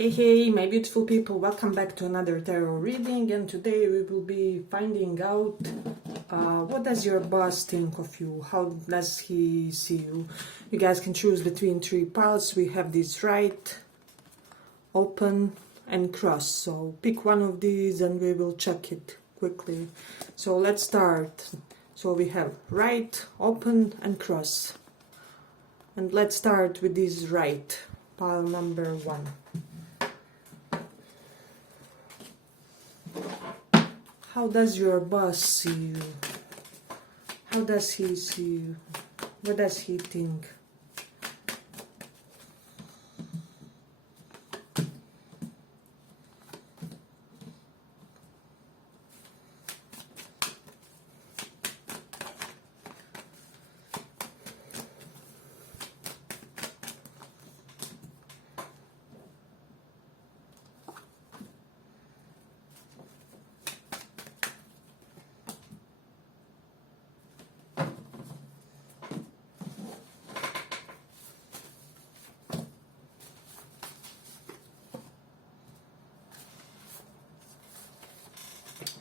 Hey, my beautiful people, welcome back to another tarot reading, and today we will be finding out what does your boss think of you, how does he see you. You guys can choose between three piles. We have this right, open and cross, so pick one of these and we will check it quickly. So let's start. So we have right, open and cross, and let's start with this right, pile number 1. How does your boss see you? How does he see you? What does he think?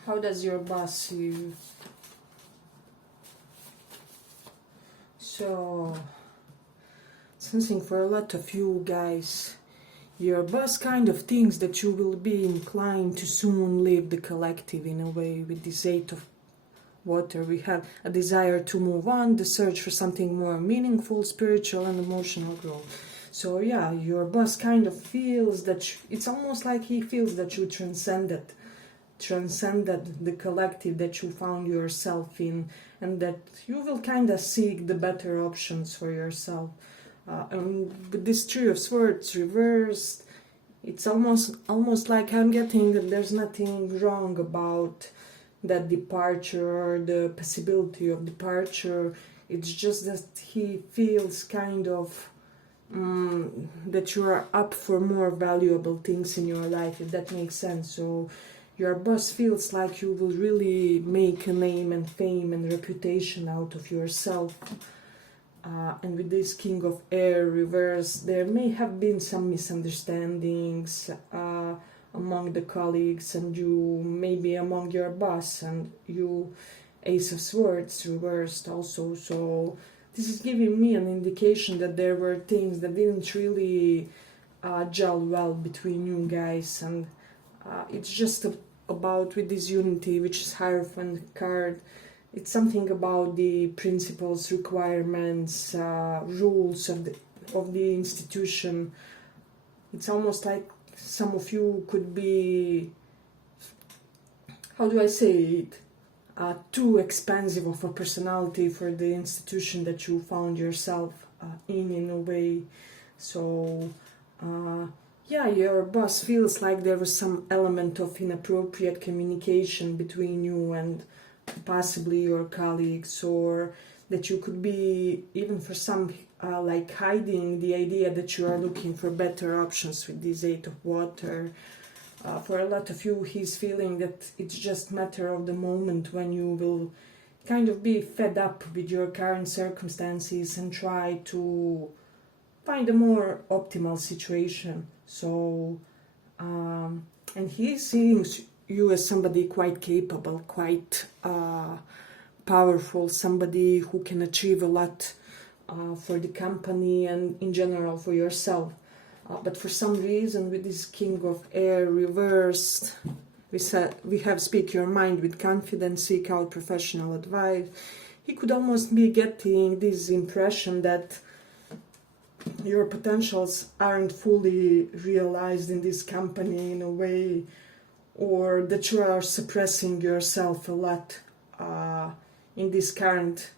How does your boss see you? So, something for a lot of you guys. Your boss kind of thinks that you will be inclined to soon leave the collective in a way. With this 8 of water, we have a desire to move on, the search for something more meaningful, spiritual and emotional growth. So yeah, your boss kind of feels that it's almost like he feels that you transcended the collective that you found yourself in, and that you will kind of seek the better options for yourself. And with this 3 of swords reversed, it's almost like I'm getting that there's nothing wrong about that departure or the possibility of departure. It's just that he feels kind of that you are up for more valuable things in your life, if that makes sense. So your boss feels like you will really make a name and fame and reputation out of yourself. And with this King of Air reversed, there may have been some misunderstandings among the colleagues, and you maybe among your boss, and you Ace of Swords reversed also. So this is giving me an indication that there were things that didn't really gel well between you guys, and it's just about, with this unity, which is Hierophant card, it's something about the principles, requirements, rules of the institution. It's almost like some of you could be, how do I say it, too expansive of a personality for the institution that you found yourself in a way. So yeah, your boss feels like there was some element of inappropriate communication between you and possibly your colleagues, or that you could be, even for some, like hiding the idea that you are looking for better options with this 8 of water. For a lot of you, he's feeling that it's just matter of the moment when you will kind of be fed up with your current circumstances and try to find a more optimal situation. So, and he's seeing you as somebody quite capable, quite powerful, somebody who can achieve a lot for the company and in general for yourself. But for some reason, with this King of Air reversed, we have speak your mind with confidence, seek out professional advice. He could almost be getting this impression that your potentials aren't fully realized in this company in a way, or that you are suppressing yourself a lot in this current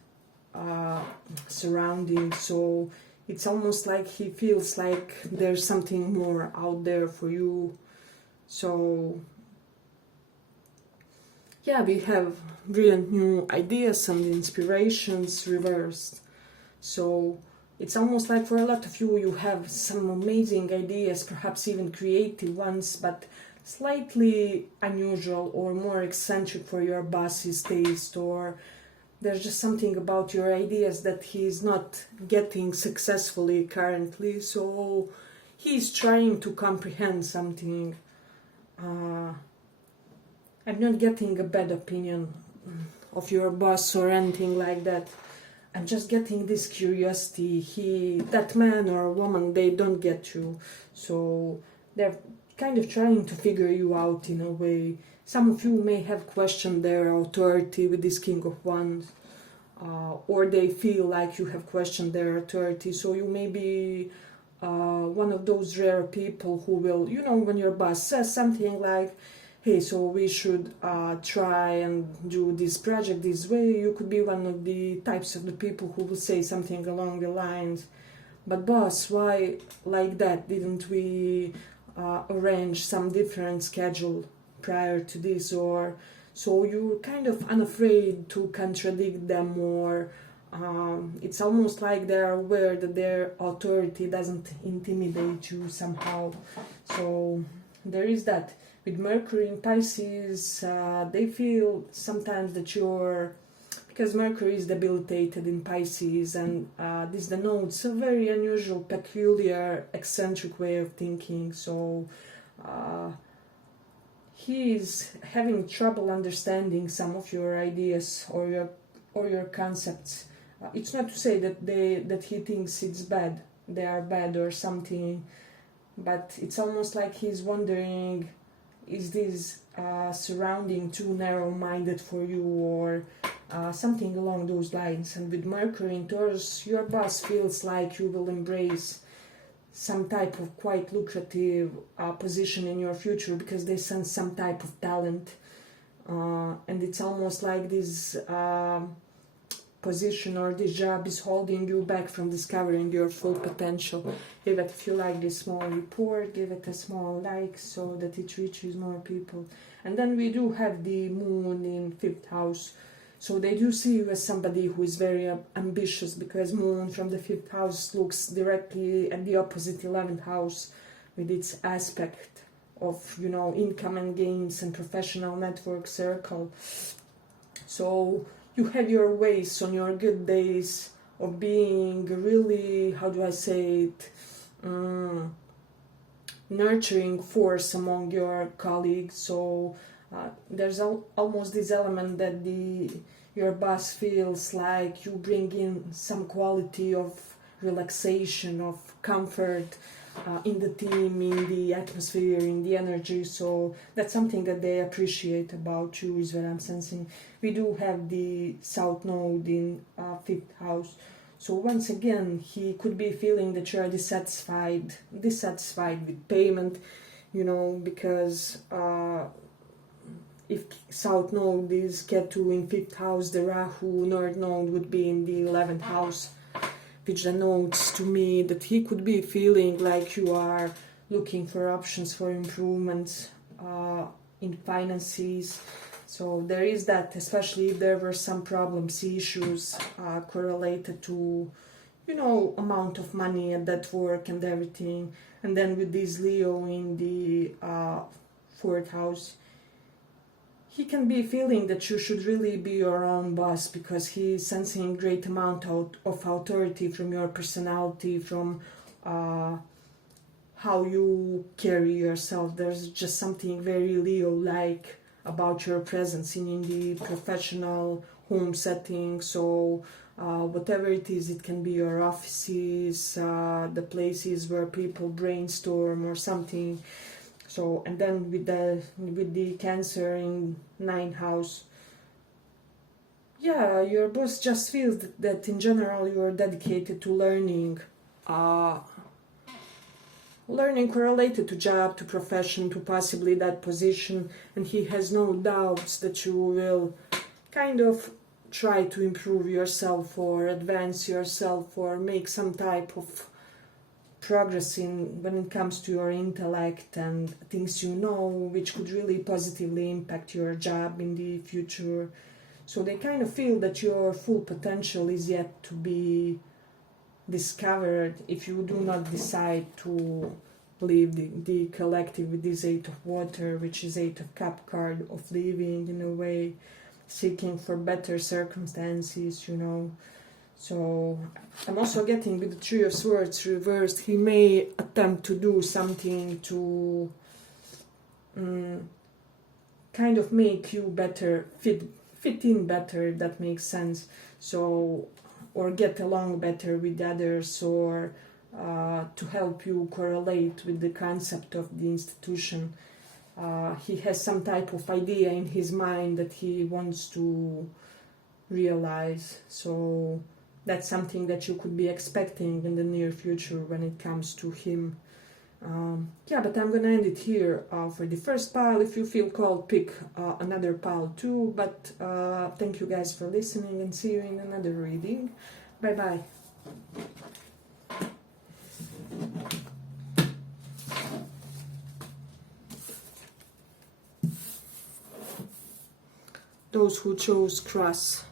surrounding. So it's almost like he feels like there's something more out there for you. So yeah, we have brilliant new ideas and inspirations reversed. So it's almost like for a lot of you, you have some amazing ideas, perhaps even creative ones, but slightly unusual or more eccentric for your boss's taste, or there's just something about your ideas that he's not getting successfully currently. So he's trying to comprehend something. I'm not getting a bad opinion of your boss or anything like that. I'm just getting this curiosity. That man or woman, they don't get you. So they're kind of trying to figure you out in a way. Some of you may have questioned their authority with this King of Wands. Or they feel like you have questioned their authority. So you may be one of those rare people who will, when your boss says something like, hey, so we should try and do this project this way, you could be one of the types of the people who will say something along the lines, but boss, why like that? Didn't we arrange some different schedule prior to this? Or so you're kind of unafraid to contradict them, or it's almost like they're aware that their authority doesn't intimidate you somehow. So there is that. With Mercury in Pisces, they feel sometimes that because Mercury is debilitated in Pisces, and this denotes a very unusual, peculiar, eccentric way of thinking. So he is having trouble understanding some of your ideas or your concepts. It's not to say that he thinks they are bad or something, but it's almost like he's wondering, is this surrounding too narrow-minded for you, or something along those lines. And with Mercury in Taurus, your boss feels like you will embrace some type of quite lucrative position in your future, because they sense some type of talent, and it's almost like this position or this job is holding you back from discovering your full potential. If you like this small report, give it a small like so that it reaches more people. And then we do have the moon in 5th house, so they do see you as somebody who is very ambitious, because moon from the 5th house looks directly at the opposite 11th house with its aspect of income and gains and professional network circle. So you have your ways on your good days of being really, how do I say it, nurturing force among your colleagues. So there's almost this element that your boss feels like you bring in some quality of relaxation, of comfort in the team, in the atmosphere, in the energy. So that's something that they appreciate about you, is what I'm sensing. We do have the South Node in 5th house. So once again, he could be feeling that you are dissatisfied with payment, because if South Node is Ketu in 5th house, the Rahu North Node would be in the 11th house, which denotes to me that he could be feeling like you are looking for options for improvements in finances. So there is that, especially if there were some problems, issues correlated to, amount of money at that work and everything. And then with this Leo in the 4th house, he can be feeling that you should really be your own boss, because he is sensing great amount of authority from your personality, from how you carry yourself. There's just something very Leo-like about your presence in the professional home setting. So whatever it is, it can be your offices, the places where people brainstorm or something. So, and then with the Cancer in 9th house, your boss just feels that in general you're dedicated to learning correlated to job, to profession, to possibly that position, and he has no doubts that you will kind of try to improve yourself or advance yourself or make some type of progress when it comes to your intellect and things which could really positively impact your job in the future. So they kind of feel that your full potential is yet to be discovered if you do not decide to leave the collective with this 8 of water, which is 8 of cup card of leaving, in a way, seeking for better circumstances, So I'm also getting with the Three of Swords reversed, he may attempt to do something to kind of make you better, fit in better, if that makes sense. So, or get along better with others, or to help you correlate with the concept of the institution. He has some type of idea in his mind that he wants to realize. So that's something that you could be expecting in the near future when it comes to him. Yeah, but I'm gonna end it here for the first pile. If you feel called, pick another pile too. But thank you guys for listening, and see you in another reading. Bye bye. Those who chose cross.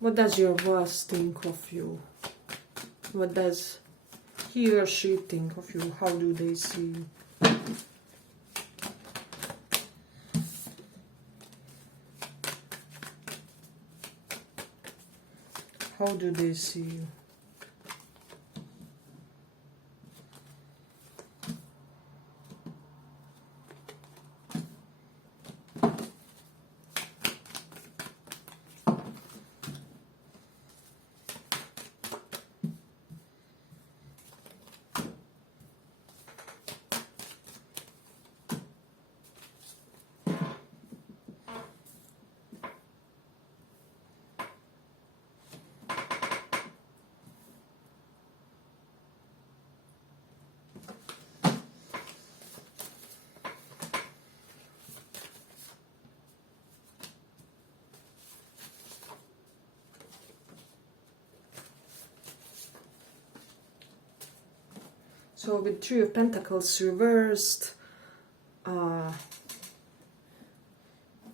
What does your boss think of you? What does he or she think of you? How do they see you? How do they see you? So with Three of Pentacles reversed,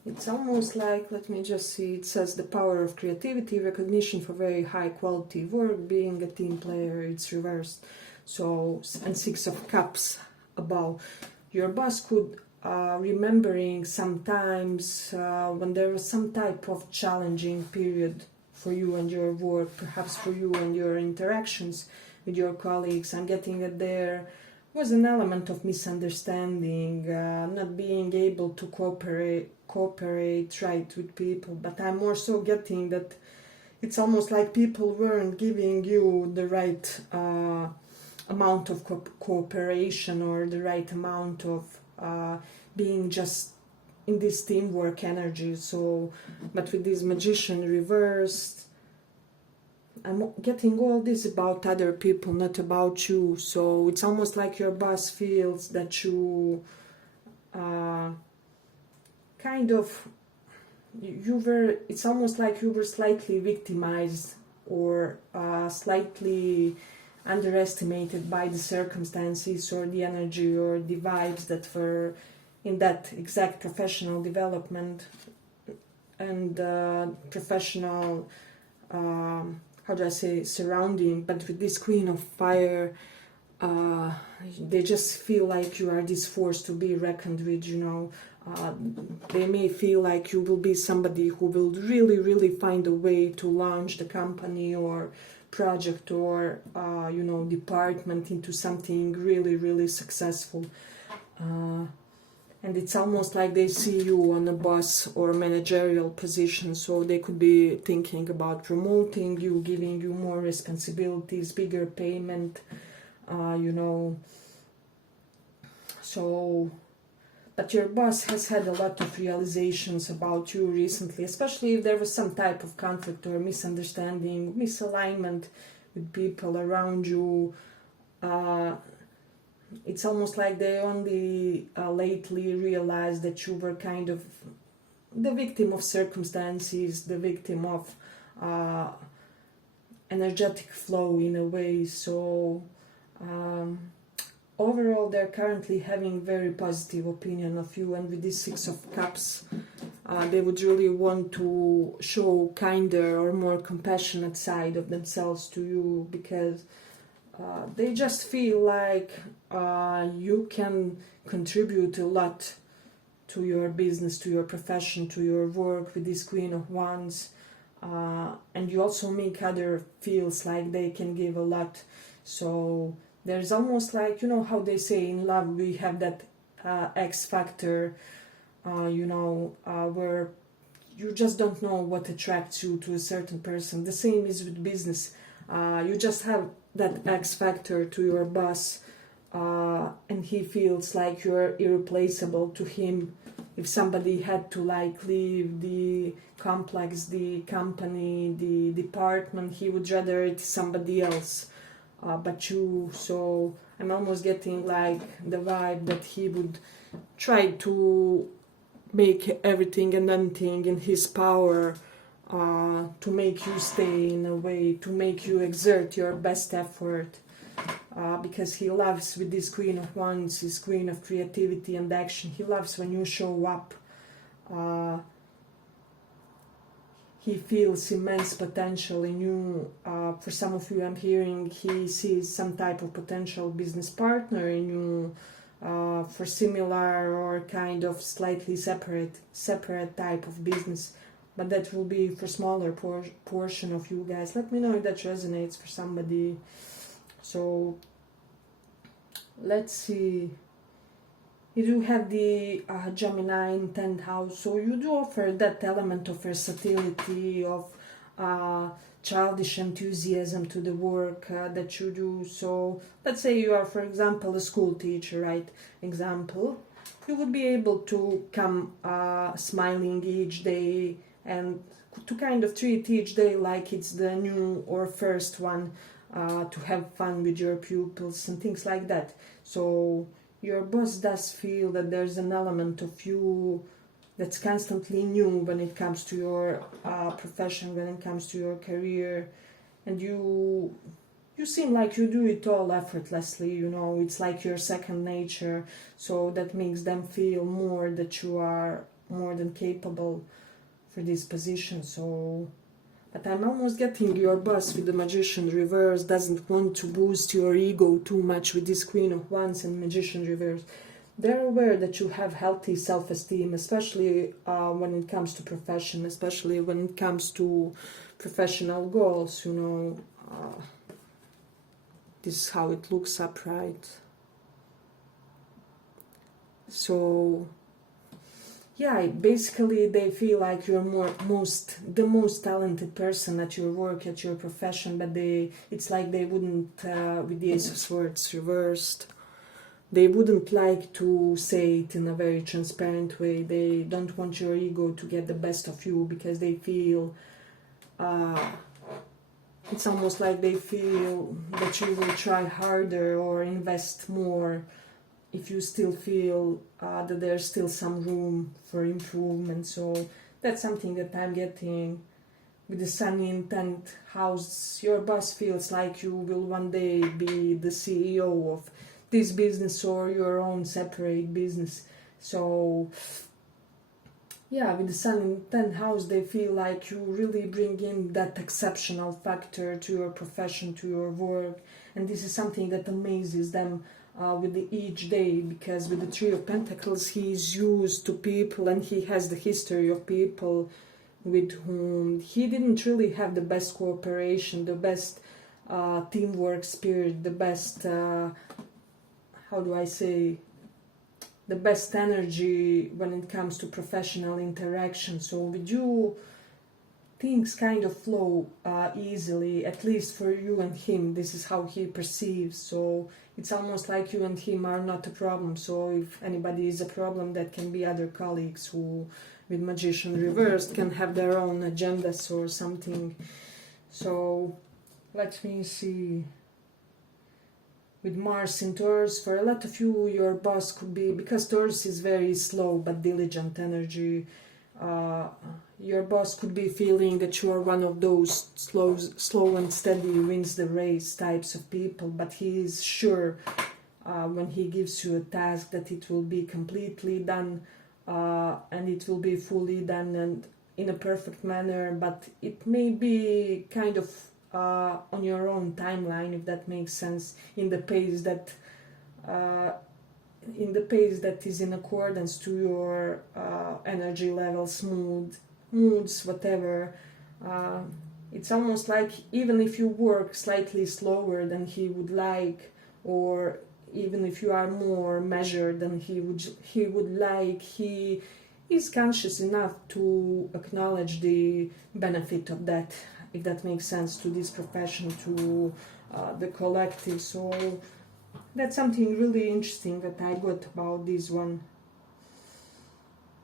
it's almost like, let me just see, it says the power of creativity, recognition for very high quality work, being a team player, it's reversed. So, and Six of Cups above. Your boss could remembering sometimes when there was some type of challenging period for you and your work, perhaps for you and your interactions with your colleagues. I'm getting that there was an element of misunderstanding, not being able to cooperate right with people. But I'm also getting that it's almost like people weren't giving you the right amount of cooperation, or the right amount of being just in this teamwork energy. So, but with this Magician reversed, I'm getting all this about other people, not about you. So it's almost like your boss feels that you kind of, it's almost like you were slightly victimized, or slightly underestimated by the circumstances, or the energy, or the vibes that were in that exact professional development and professional how do I say, surrounding. But with this Queen of Fire, they just feel like you are this force to be reckoned with, you know. They may feel like you will be somebody who will really, really find a way to launch the company or project or, you know, department into something really, really successful. And it's almost like they see you on a boss or managerial position, so they could be thinking about promoting you, giving you more responsibilities, bigger payment, you know. So, but your boss has had a lot of realizations about you recently, especially if there was some type of conflict or misunderstanding, misalignment with people around you. It's almost like they only lately realized that you were kind of the victim of circumstances, the victim of energetic flow in a way. So overall, they're currently having very positive opinion of you, and with this Six of Cups, they would really want to show kinder or more compassionate side of themselves to you, because they just feel like you can contribute a lot to your business, to your profession, to your work with this Queen of Wands. And you also make other feels like they can give a lot. So there's almost like, you know how they say in love we have that X factor, where you just don't know what attracts you to a certain person. The same is with business. You just have that X factor to your boss, and he feels like you're irreplaceable to him. If somebody had to like leave the complex, the company, the department, he would rather it somebody else, but you. So I'm almost getting like the vibe that he would try to make everything and anything in his power to make you stay, in a way, to make you exert your best effort, because he loves, with this Queen of Wands, his Queen of creativity and action, he loves when you show up. He feels immense potential in you. For some of you, I'm hearing he sees some type of potential business partner in you, for similar or kind of slightly separate type of business, but that will be for smaller portion of you guys. Let me know if that resonates for somebody. So let's see. You do have the Gemini in 10th house, so you do offer that element of versatility, of childish enthusiasm to the work that you do. So let's say you are, for example, a school teacher, right? Example, you would be able to come smiling each day and to kind of treat each day like it's the new or first one, to have fun with your pupils and things like that. So your boss does feel that there's an element of you that's constantly new when it comes to your profession, when it comes to your career, and you seem like you do it all effortlessly, it's like your second nature, so that makes them feel more that you are more than capable for this position. So, but I'm almost getting your boss with the Magician reverse doesn't want to boost your ego too much with this Queen of Wands and Magician reverse. They're aware that you have healthy self-esteem, especially when it comes to profession, especially when it comes to professional goals, this is how it looks upright. So yeah, basically they feel like you're the most talented person at your work, at your profession, but it's like they wouldn't, with the Ace of Swords reversed, they wouldn't like to say it in a very transparent way. They don't want your ego to get the best of you, because they feel, it's almost like they feel that you will try harder or invest more if you still feel that there's still some room for improvement. So that's something that I'm getting with the Sun in 10th house. Your boss feels like you will one day be the CEO of this business or your own separate business. So yeah, with the Sun in 10th house, they feel like you really bring in that exceptional factor to your profession, to your work, and this is something that amazes them with each day, because with the Three of Pentacles, he is used to people and he has the history of people with whom he didn't really have the best cooperation, the best teamwork spirit, the best, how do I say, the best energy when it comes to professional interaction. So with you, things kind of flow easily, at least for you and him. This is how he perceives. So it's almost like you and him are not a problem. So if anybody is a problem, that can be other colleagues who, with Magician reversed, can have their own agendas or something. So let me see. With Mars in Taurus, for a lot of you, your boss could be, because Taurus is very slow but diligent energy, your boss could be feeling that you are one of those slow and steady wins the race types of people, but he is sure when he gives you a task that it will be completely done, and it will be fully done and in a perfect manner, but it may be kind of on your own timeline, if that makes sense, in the pace that in the pace that is in accordance to your energy levels, moods, whatever. It's almost like even if you work slightly slower than he would like, or even if you are more measured than he would like, he is conscious enough to acknowledge the benefit of that, if that makes sense, to this profession, to the collective. So that's something really interesting that I got about this one.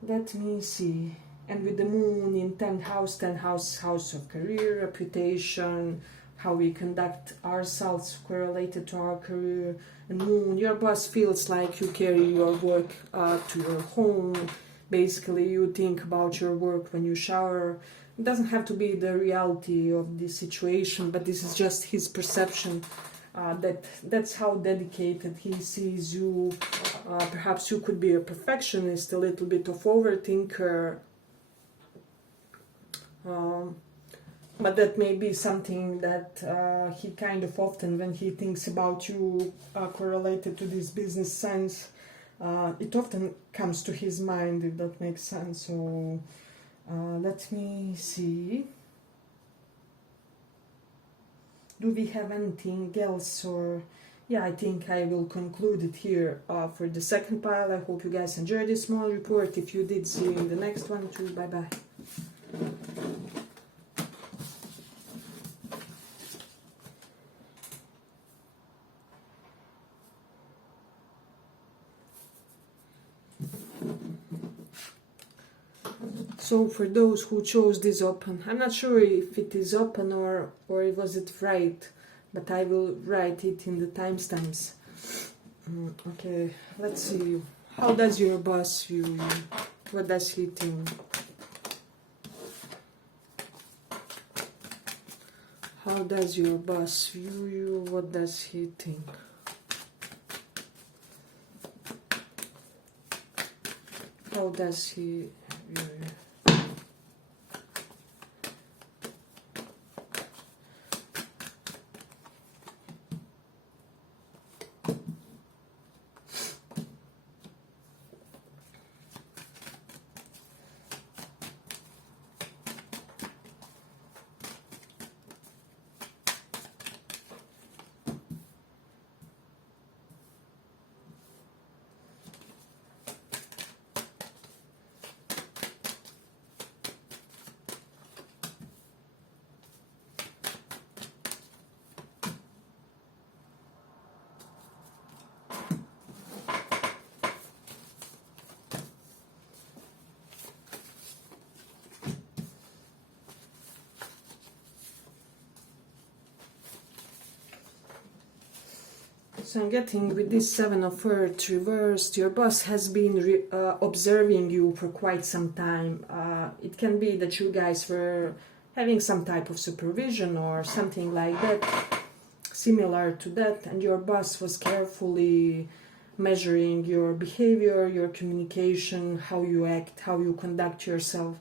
Let me see. And with the moon in 10th house, house of career, reputation, how we conduct ourselves correlated to our career. And moon, your boss feels like you carry your work to your home. Basically, you think about your work when you shower. It doesn't have to be the reality of the situation, but this is just his perception. That's how dedicated he sees you. Perhaps you could be a perfectionist, a little bit of overthinker. But that may be something that he kind of often, when he thinks about you correlated to this business sense, it often comes to his mind, if that makes sense. So let me see. Do we have anything else? Or yeah, I think I will conclude it here for the second pile. I hope you guys enjoyed this small report. If you did, see you in the next one too. Bye bye. So for those who chose this open, I'm not sure if it is open or was it right, but I will write it in the timestamps. Okay, let's see. How does your boss view you? What does he think? How does your boss view you? What does he think? How does he view you? So I'm getting with this Seven of Earth reversed, your boss has been observing you for quite some time. It can be that you guys were having some type of supervision or something like that, similar to that, and your boss was carefully measuring your behavior, your communication, how you act, how you conduct yourself,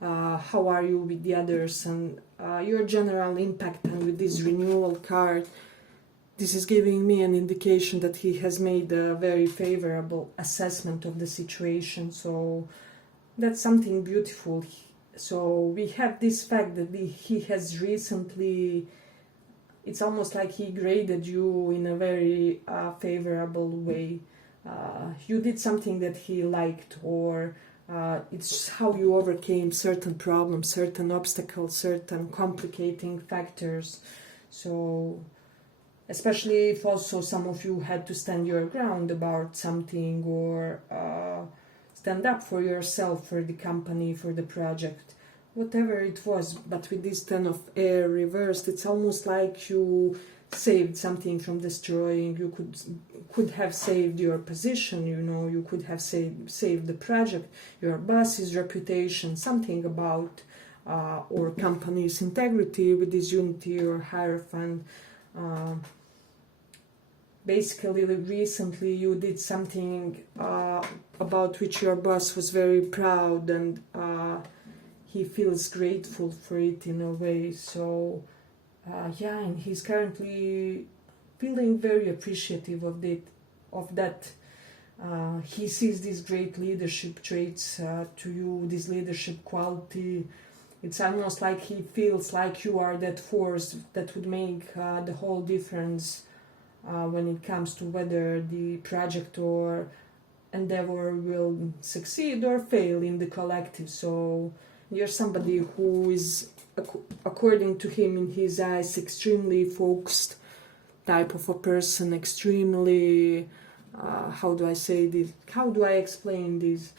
how are you with the others, and your general impact. And with this renewal card, this is giving me an indication that he has made a very favorable assessment of the situation. So that's something beautiful. So we have this fact that he has recently, it's almost like he graded you in a very favorable way. You did something that he liked, or it's how you overcame certain problems, certain obstacles, certain complicating factors. So especially if also some of you had to stand your ground about something, or stand up for yourself, for the company, for the project, whatever it was. But with this Ten of Air reversed, it's almost like you saved something from destroying. You could have saved your position, you know, you could have saved the project, your boss's reputation, something about or company's integrity with this Unity or Hierophant. Basically, recently you did something about which your boss was very proud, and he feels grateful for it in a way. So yeah, and he's currently feeling very appreciative of that. He sees these great leadership traits to you, this leadership quality. It's almost like he feels like you are that force that would make the whole difference when it comes to whether the project or endeavor will succeed or fail in the collective. So you're somebody who is, according to him, in his eyes, extremely focused type of a person, extremely, how do I say this? How do I explain this?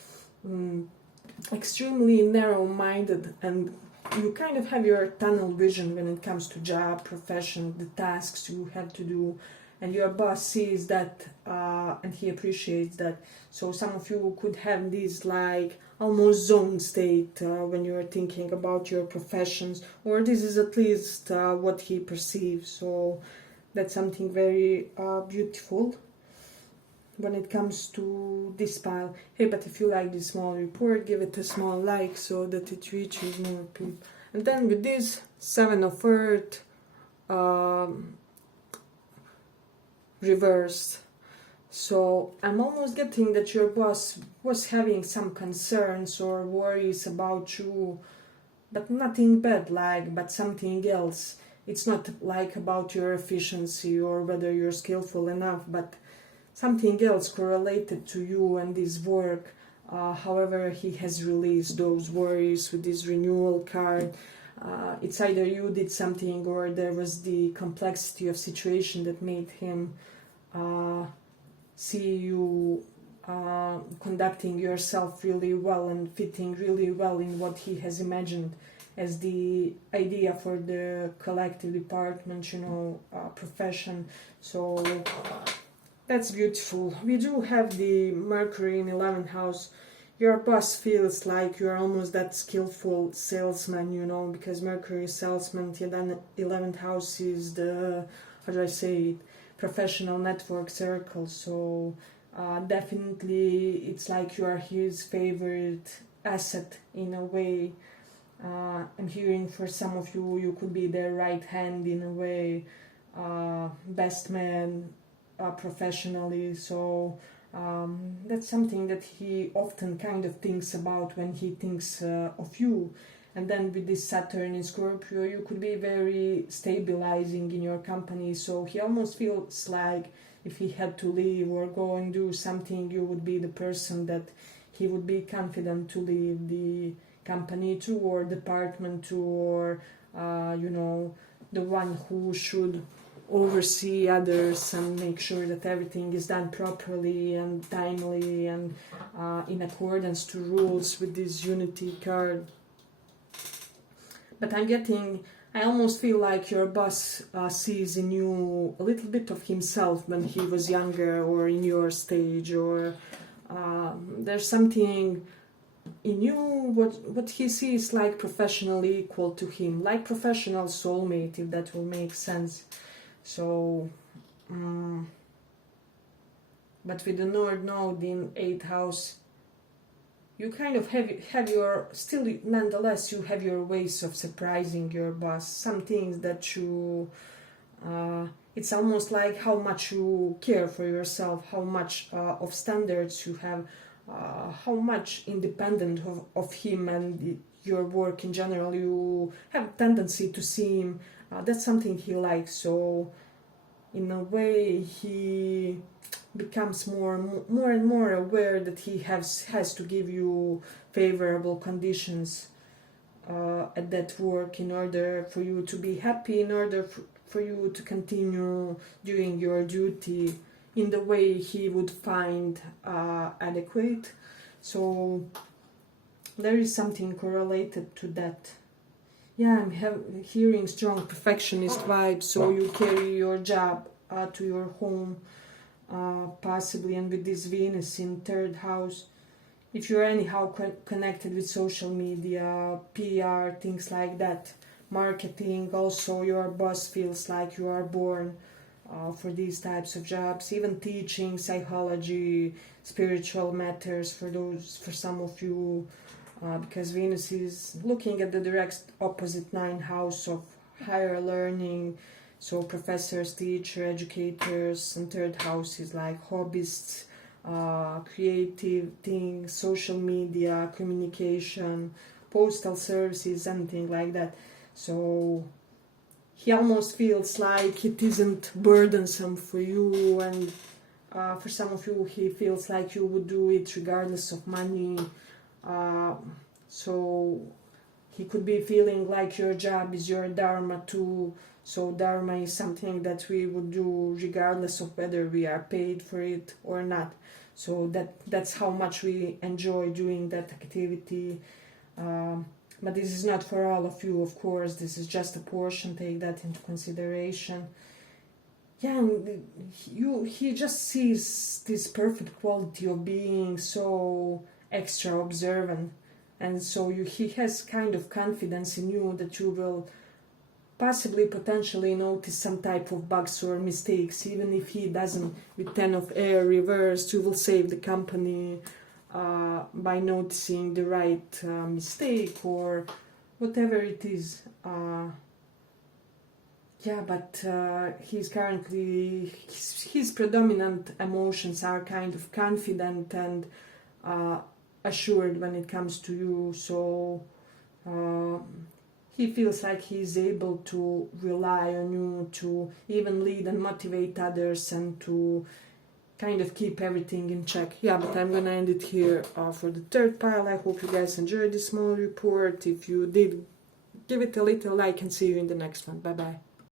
Extremely narrow-minded, and you kind of have your tunnel vision when it comes to job, profession, the tasks you have to do, and your boss sees that and he appreciates that. So some of you could have this like almost zone state when you're thinking about your professions, or this is at least what he perceives. So that's something very beautiful when it comes to this pile. Hey, but if you like this small report, give it a small like so that it reaches more people. And then with this 7 of Earth reversed, so I'm almost getting that your boss was having some concerns or worries about you, but nothing bad, like, but something else. It's not like about your efficiency or whether you're skillful enough, but something else correlated to you and this work. However, he has released those worries with this renewal card. It's either you did something or there was the complexity of situation that made him see you conducting yourself really well and fitting really well in what he has imagined as the idea for the collective department, profession. So that's beautiful. We do have the Mercury in 11th house. Your boss feels like you're almost that skillful salesman, because Mercury is salesman, the 11th house is the, how do I say it, professional network circle. So definitely it's like you are his favorite asset in a way. I'm hearing for some of you, you could be their right hand in a way, best man professionally. So that's something that he often kind of thinks about when he thinks of you. And then with this Saturn in Scorpio, you could be very stabilizing in your company. So he almost feels like if he had to leave or go and do something, you would be the person that he would be confident to leave the company to, or department to, or the one who should oversee others and make sure that everything is done properly and timely and in accordance to rules with this unity card. But I almost feel like your boss sees in you a little bit of himself when he was younger or in your stage, or there's something in you what he sees like professionally equal to him, like professional soulmate, if that will make sense. So but with the North Node in 8th house, you kind of have your, still nonetheless you have your ways of surprising your boss, some things that you it's almost like how much you care for yourself, how much of standards you have, how much independent of him and your work in general you have a tendency to see him. That's something he likes. So in a way he becomes more and more aware that he has to give you favorable conditions at that work in order for you to be happy, in order for you to continue doing your duty in the way he would find adequate. So there is something correlated to that. Yeah, I'm hearing strong perfectionist vibes, so you carry your job to your home, possibly, and with this Venus in 3rd house. If you're anyhow connected with social media, PR, things like that, marketing, also your boss feels like you are born for these types of jobs, even teaching, psychology, spiritual matters for some of you, because Venus is looking at the direct opposite 9th house of higher learning, so professors, teachers, educators, and 3rd house is like hobbyists, creative things, social media, communication, postal services, anything like that. So he almost feels like it isn't burdensome for you, and for some of you he feels like you would do it regardless of money. So he could be feeling like your job is your dharma too. So dharma is something that we would do regardless of whether we are paid for it or not. So that's how much we enjoy doing that activity. But this is not for all of you, of course. This is just a portion. Take that into consideration. Yeah, and he just sees this perfect quality of being so extra observant, and so he has kind of confidence in you that you will possibly potentially notice some type of bugs or mistakes. Even if he doesn't, with 10 of air reversed, you will save the company by noticing the right mistake or whatever it is. Yeah, but he's currently, his predominant emotions are kind of confident and assured when it comes to you. So he feels like he's able to rely on you to even lead and motivate others and to kind of keep everything in check. Yeah, but I'm gonna end it here for the third pile. I hope you guys enjoyed this small report. If you did, give it a little like and see you in the next one. Bye bye.